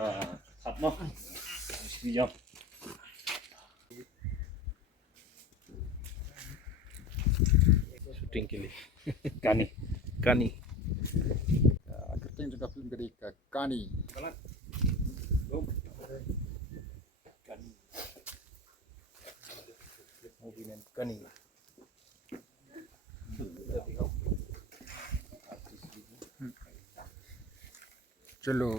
Sắp nó video shooting के लिए KANI कानी Kerting juga film dari KANI. Movie में कानी Chalo.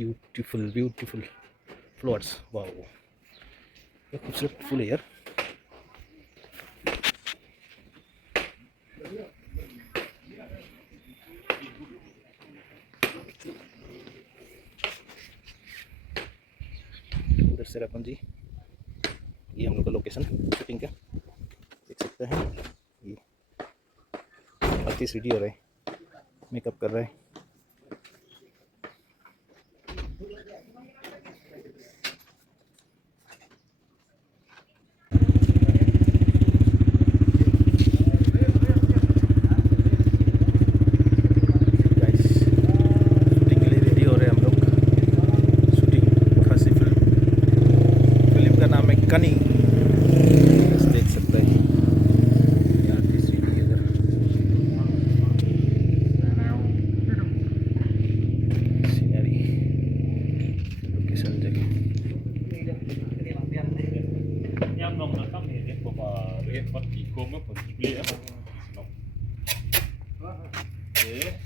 ब्यूटीफुल फ्लावर्स वाओ ये खूबसूरत फूल है यार उधर से अपन जी ये हम लोग का लोकेशन शूटिंग का देख सकते हैं ये आर्टिस्ट रेडी हो रहा है मेकअप कर रहा है कनी देख सकते हैं यार सीनरी लोकेशन जगह em nông là các nghề của bà hiện vật chỉ côm của chị Lĩa thế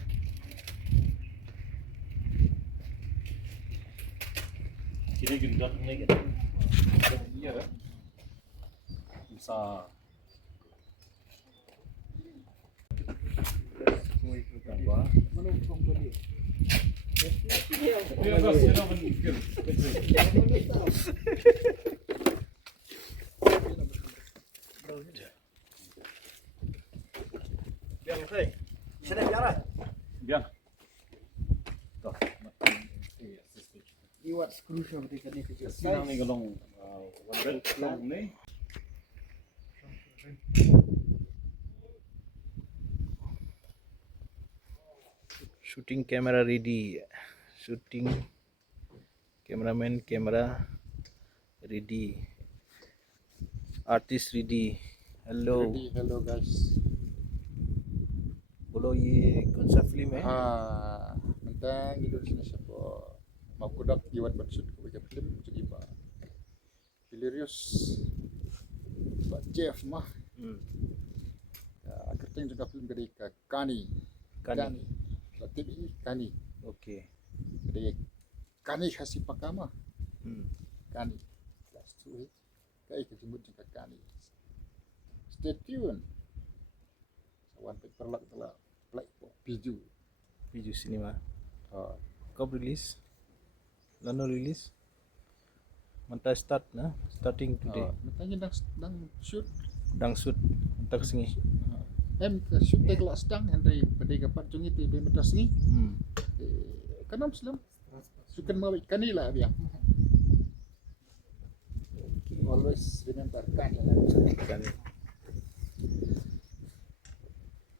chỉ đây gần gần ngay cái gì đó sao quá Biang thầy, xe đẹp rồi. Biang. Rồi. You what screw shop they can if you Sinang ni galong one long ni. Shooting camera ready shooting cameraman camera ready artist ready hello Hello guys. बोलो ये कौन सा film है Mentang Indonesia po. Makudak iwan bersud ke baca film jadi ba. Hilarious. Ba Jeff mah. Kerting juga film dari KANI. कानी Ba TV KANI. Okay Dari KANI khasi pakama. KANI. Kelas 2. Kai kejemut juga KANI. Stay tuned. Sawan perlak telah play po biju. Biju cinema कब release लानो release मंता start ना starting today Mentang dang shoot. Dang shoot मंता singi Shoot tay kelas dang Henry pada kapan cung itu be metas ni. Kanam selam. Sukan mau KANI lah dia. Always remember KANI. कानी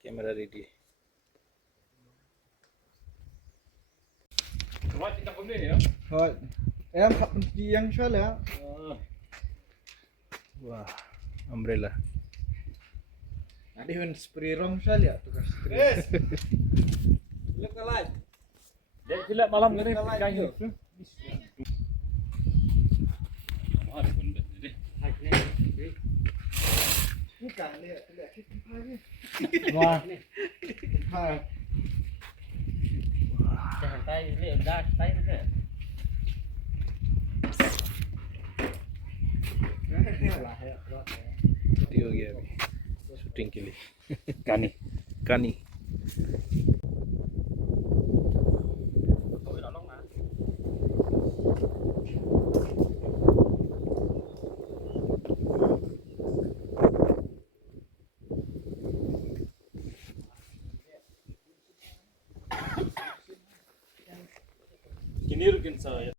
camera ready Coba kita boleh ya. Thôi, em học gì ăn sao lẽ? वाह umbrella Ada yang spray rong sao lẽ? Tukar spray. Yes. Look alive. Dia sila malam ni kayu. Ada benda ni. Bukan lẽ, lẽ kita pagi. Wah. Ha. Jangan tay ni dah tay ni. Ready हो गया अभी shooting के लिए KANI. कानी Menirukin saya.